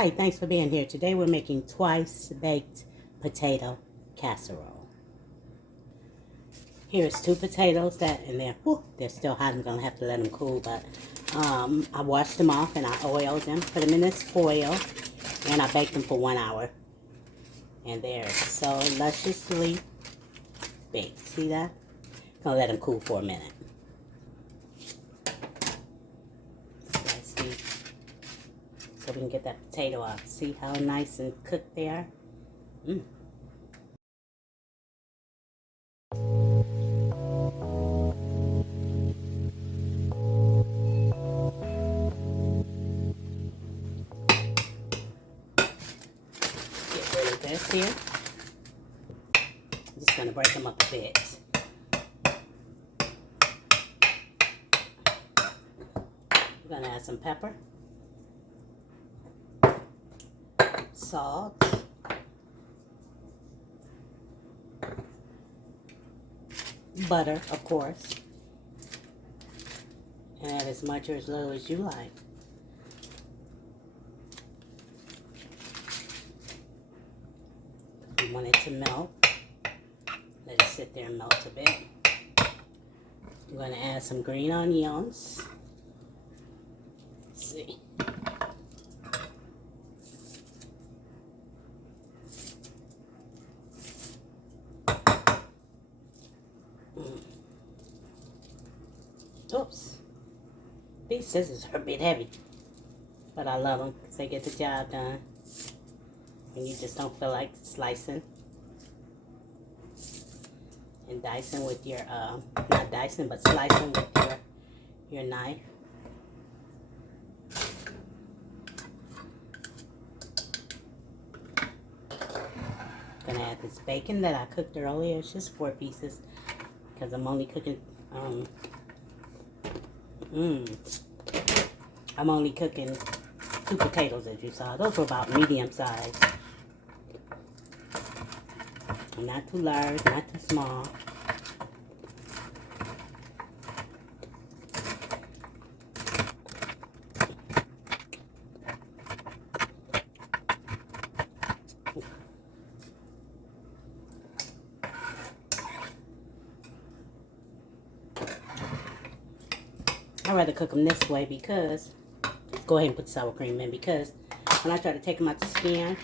Hi, thanks for being here. Today we're making twice baked potato casserole. Here's 2 potatoes they're still hot. I'm gonna have to let them cool, but I washed them off and I oiled them, put them in this foil, and I baked them for 1 hour. And they're so lusciously baked. See that? Gonna let them cool for a minute. Let's see. So we can get that potato out. See how nice and cooked they are? Get rid of this here. I'm just gonna break them up a bit. We're gonna add some pepper, salt, butter, of course, and add as much or as little as you like. You want it to melt. Let it sit there and melt a bit. I'm going to add some green onions. Let's see. Oops. These scissors are a bit heavy, but I love them because they get the job done. And you just don't feel like slicing and dicing with your, not dicing, but slicing with your knife. Gonna add this bacon that I cooked earlier. It's just 4 pieces because I'm only cooking, I'm only cooking 2 potatoes, as you saw. Those were about medium size. Not too large, not too small. I'd rather cook them this way because, go ahead and put the sour cream in, because when I try to take them out the skin,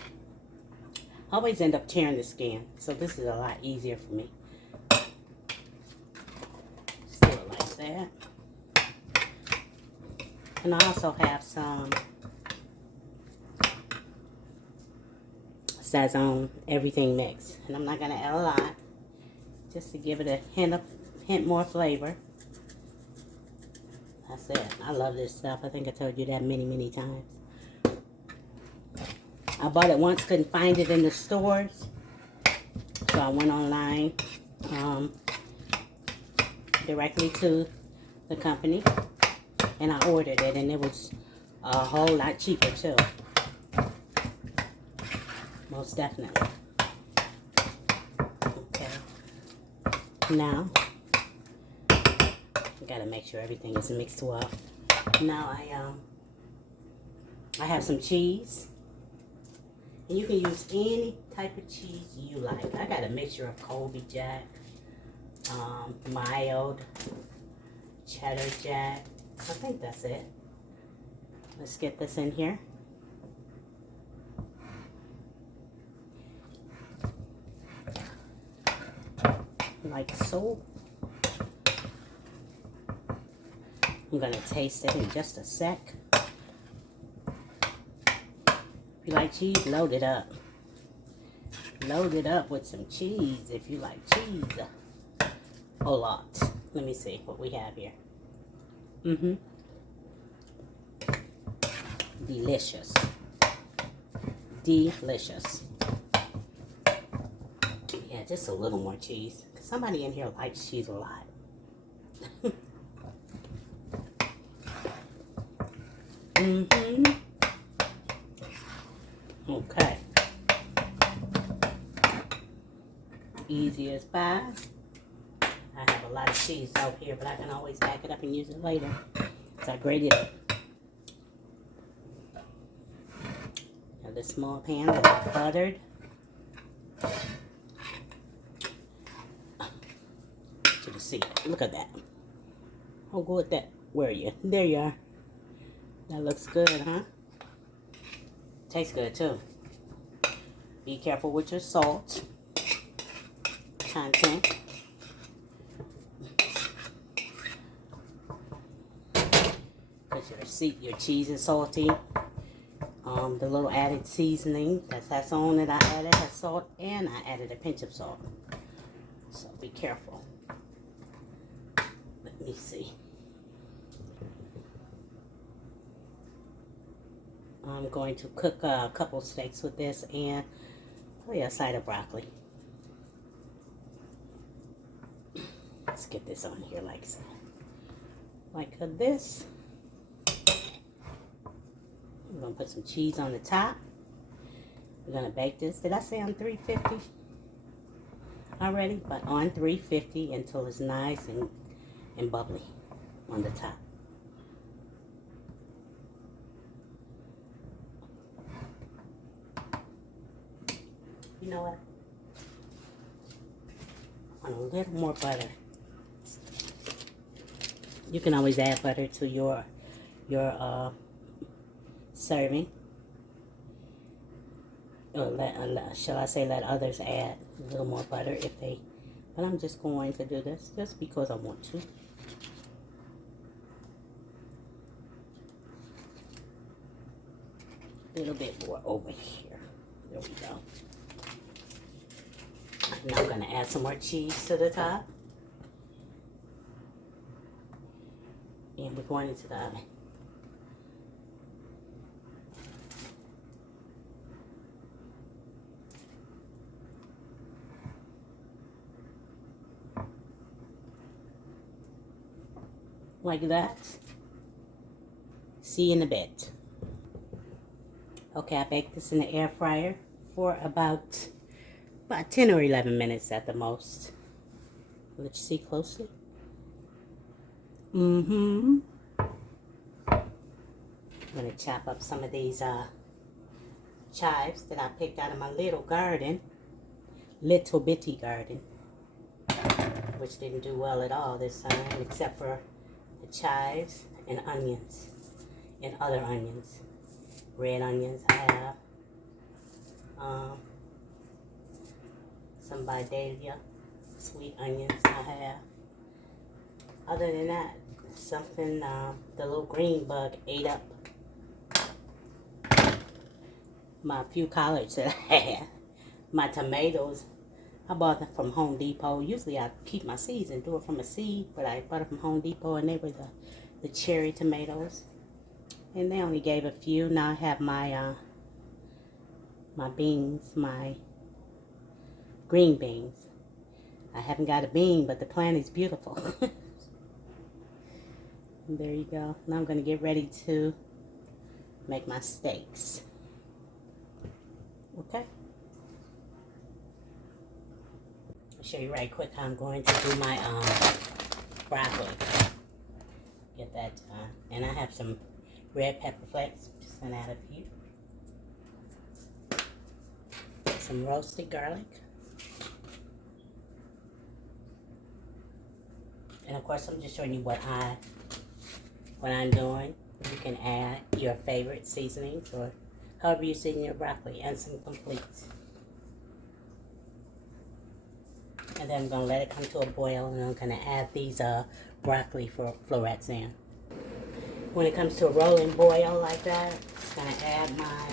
I always end up tearing the skin. So this is a lot easier for me. Just do it like that. And I also have some Sazon everything mix. And I'm not going to add a lot, just to give it a hint more flavor. That's it. I love this stuff. I think I told you that many times. I bought it once, couldn't find it in the stores. So I went online directly to the company and I ordered it, and it was a whole lot cheaper too. Most definitely. Okay. Now, gotta make sure everything is mixed well. Now I have some cheese. And you can use any type of cheese you like. I got a mixture of Colby Jack, mild, cheddar Jack. I think that's it. Let's get this in here. Like so. I'm gonna taste it in just a sec. If you like cheese, load it up. Load it up with some cheese if you like cheese. A lot. Let me see what we have here. Delicious. Delicious. Yeah, just a little more cheese. Somebody in here likes cheese a lot. Okay. Easy as pie. I have a lot of cheese out here, but I can always back it up and use it later. So I grated it. the small pan that I buttered. You can see it. Look at that. How good that? Where are you? There you are. That looks good, huh? Tastes good too. Be careful with your salt content. Because your cheese is salty. The little added seasoning that's on it I added has salt, and I added a pinch of salt. So be careful. Let me see. I'm going to cook a couple steaks with this and a side of broccoli. Let's get this on here like so. Like this. I'm going to put some cheese on the top. We're going to bake this. Did I say on 350 already? But on 350 until it's nice and bubbly on the top. You know what? I want a little more butter. You can always add butter to your serving. Or shall I say let others add a little more butter if they, but I'm just going to do this just because I want to. A little bit more over here. There we go. Now I'm going to add some more cheese to the top. And we're going into the oven. Like that. See you in a bit. Okay, I baked this in the air fryer for about 10 or 11 minutes at the most. Let's see closely. I'm going to chop up some of these chives that I picked out of my little garden. Little bitty garden. Which didn't do well at all this time, except for the chives and onions. And other onions. Red onions I have. Some Vidalia. Sweet onions I have. Other than that, something the little green bug ate up my few collards that I had. My tomatoes, I bought them from Home Depot. Usually I keep my seeds and do it from a seed, but I bought it from Home Depot and they were the cherry tomatoes. And they only gave a few. Now I have my my beans, my green beans. I haven't got a bean, but the plant is beautiful. There you go. Now I'm going to get ready to make my steaks. Okay. I'll show you right quick how I'm going to do my broccoli. Get that done. And I have some red pepper flakes. Just going to add a few. Some roasted garlic. And of course I'm just showing you what I'm doing. You can add your favorite seasonings or however you season your broccoli and some completes. And then I'm going to let it come to a boil and I'm going to add these broccoli florets in. When it comes to a rolling boil like that, I'm going to add my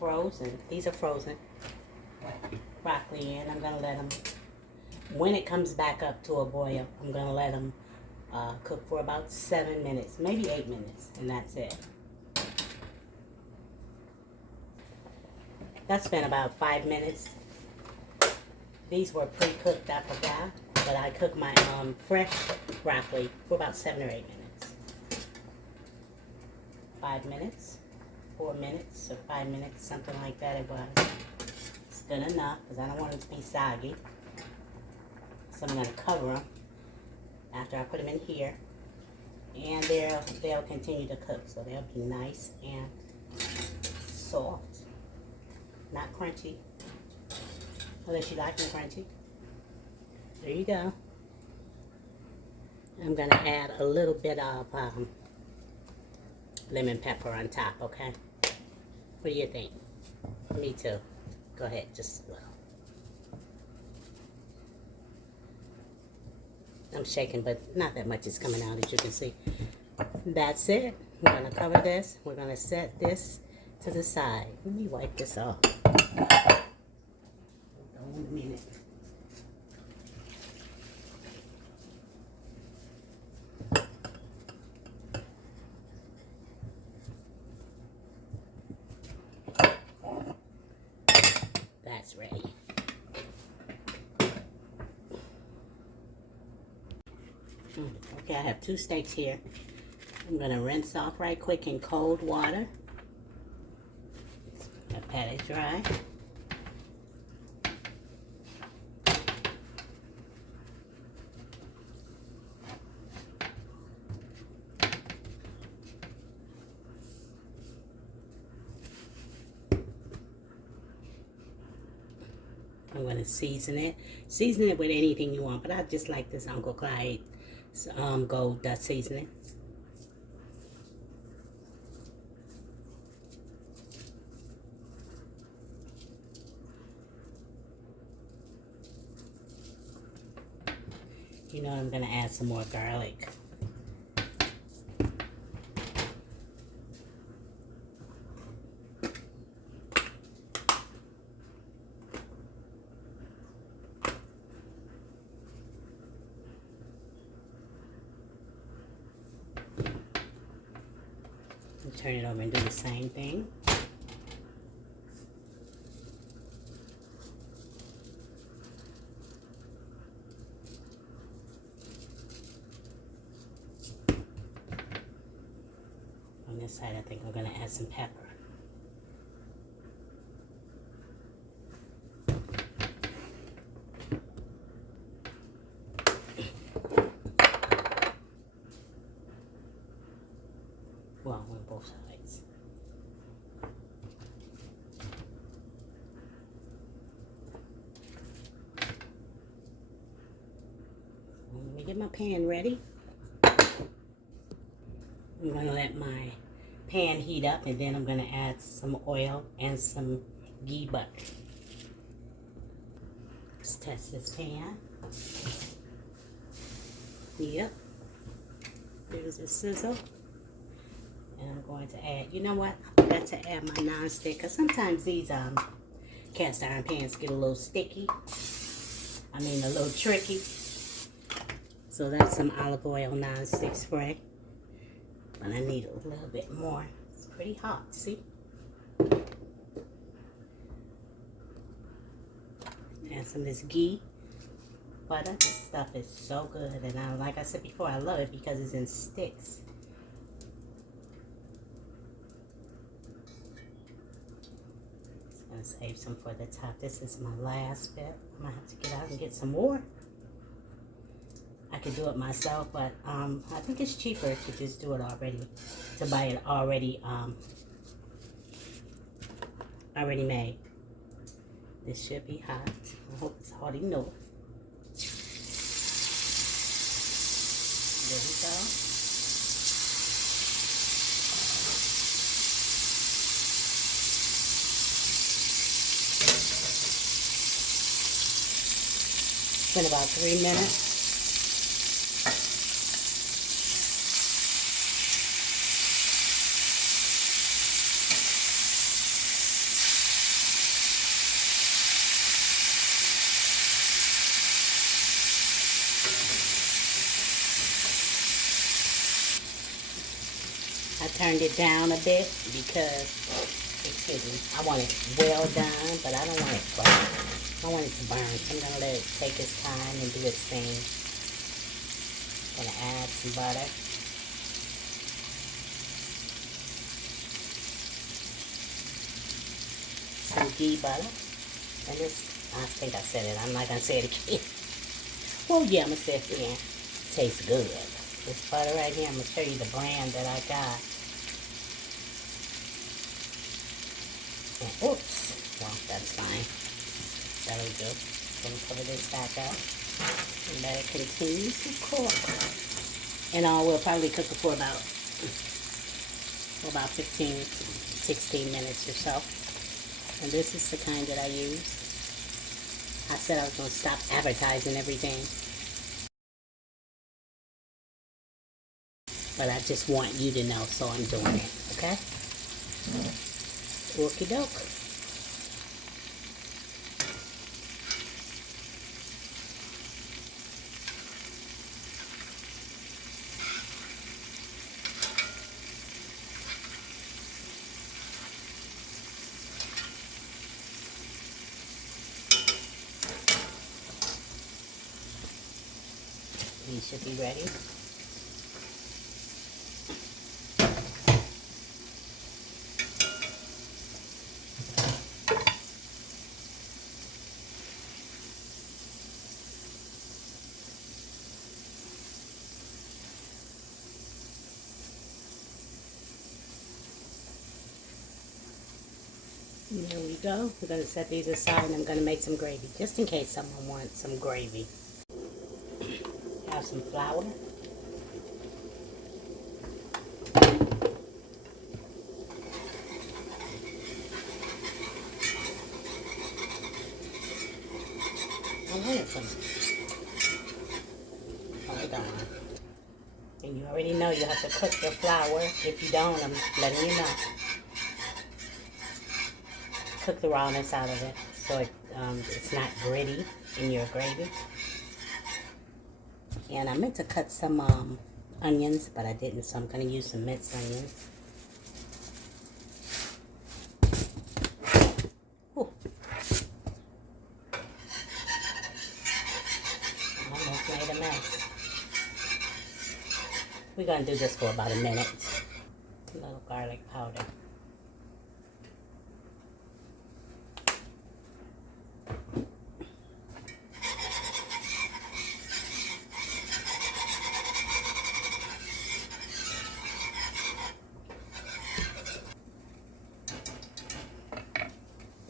frozen, these are frozen, broccoli in. I'm going to let them, when it comes back up to a boil, I'm going to let them cook for about 7 minutes, maybe 8 minutes, and that's it. That spent about 5 minutes. These were pre-cooked, I forgot, but I cooked my fresh broccoli for about 7 or 8 minutes. 5 minutes, 4 minutes, or 5 minutes, something like that it was. It's good enough, because I don't want them to be soggy. So I'm going to cover them after I put them in here, and they'll continue to cook, so they'll be nice and soft, not crunchy, unless you like them crunchy. There you go. I'm gonna add a little bit of lemon pepper on top, okay? What do you think? Me too. Go ahead, just a little. I'm shaking, but not that much is coming out, as you can see. That's it. We're gonna cover this. We're gonna set this to the side. Let me wipe this off. Hold on a minute. That's ready. Okay, I have 2 steaks here. I'm going to rinse off right quick in cold water. I pat it dry. I'm going to season it. Season it with anything you want, but I just like this Uncle Clyde Gold Dust seasoning. You know, I'm going to add some more garlic. And turn it over and do the same thing. On this side, I think I'm going to add some pepper. Well, on both sides. Let me get my pan ready. I'm going to let my pan heat up, and then I'm going to add some oil and some ghee butter. Let's test this pan. Yep. There's a sizzle. And I'm going to add, you know what? I forgot to add my non-stick, because sometimes these cast iron pans get a little sticky. I mean, a little tricky. So that's some olive oil non-stick spray. But I need a little bit more. It's pretty hot, see? Add some of this ghee butter. This stuff is so good. And like I said before, I love it because it's in sticks. Just gonna save some for the top. This is my last bit. I'm gonna have to get out and get some more. I could do it myself, but I think it's cheaper to just do it already, to buy it already made. This should be hot. I hope it's hot enough. There we go. It's been about 3 minutes. I turned it down a bit because, excuse me, I want it well done, but I don't want it burnt. I want it to burn, so I'm going to let it take its time and do its thing. I'm going to add some butter. Some ghee butter. And this, I think I said it, I'm not going to say it again. Well, yeah, I'm going to say it again. Tastes good. This butter right here, I'm going to show you the brand that I got. And oops, well, that's fine. That'll do. Gonna cover this back up and let it continue to cook. And we'll probably cook it for about 15, 16 minutes or so. And this is the kind that I use. I said I was gonna stop advertising everything, but I just want you to know, so I'm doing it. Okay? Okie doke. These should be ready. There we go. We're going to set these aside and I'm going to make some gravy, just in case someone wants some gravy. Have some flour. I wanted some. Hold on. And you already know you have to cook your flour. If you don't, I'm letting you know. Cook the rawness out of it so it's not gritty in your gravy. And I meant to cut some onions, but I didn't, so I'm going to use some minced onions. Ooh. Almost made a mess. We're going to do this for about a minute. A little garlic powder.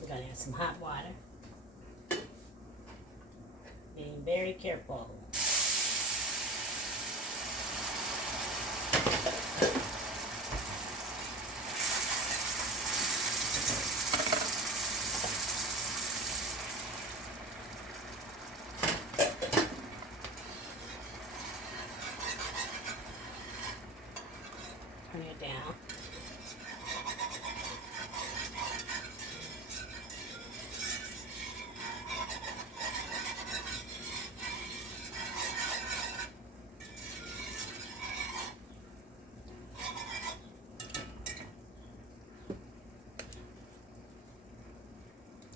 We're going to add some hot water. Being very careful. Turn it down.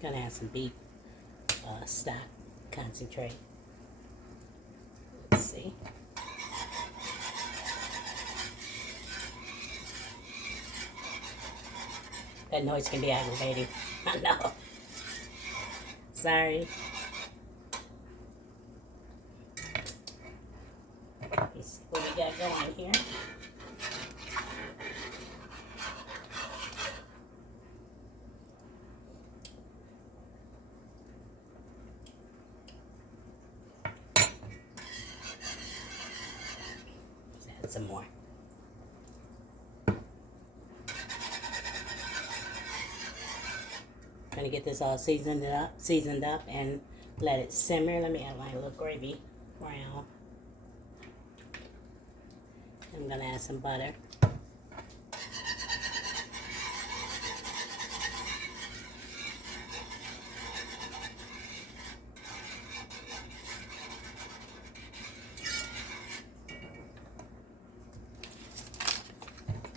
Gonna add some beef stock concentrate. Let's see. That noise can be aggravating. I know. Sorry. Let's see what we got going here. Let's add some more. Trying to get this all seasoned up and let it simmer. Let me add my little gravy brown. I'm gonna add some butter.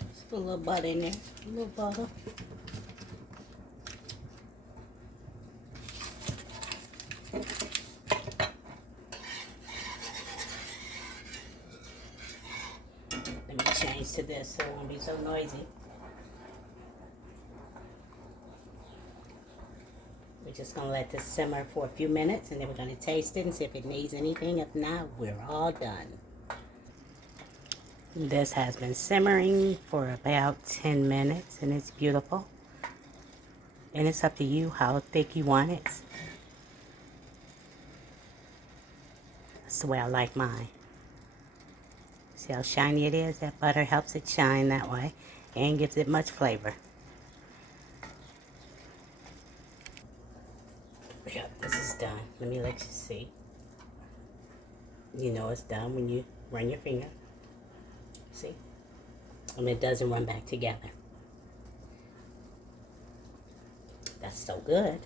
Just put a little butter in there. A little butter. Let me change to this so it won't be so noisy. We're just going to let this simmer for a few minutes and then we're going to taste it and see if it needs anything. If not, we're all done. This has been simmering for about 10 minutes and it's beautiful. And it's up to you how thick you want it. That's the way I like mine. See how shiny it is? That butter helps it shine that way and gives it much flavor. Yep, this is done. Let me let you see. You know it's done when you run your finger. See? And it doesn't run back together. That's so good.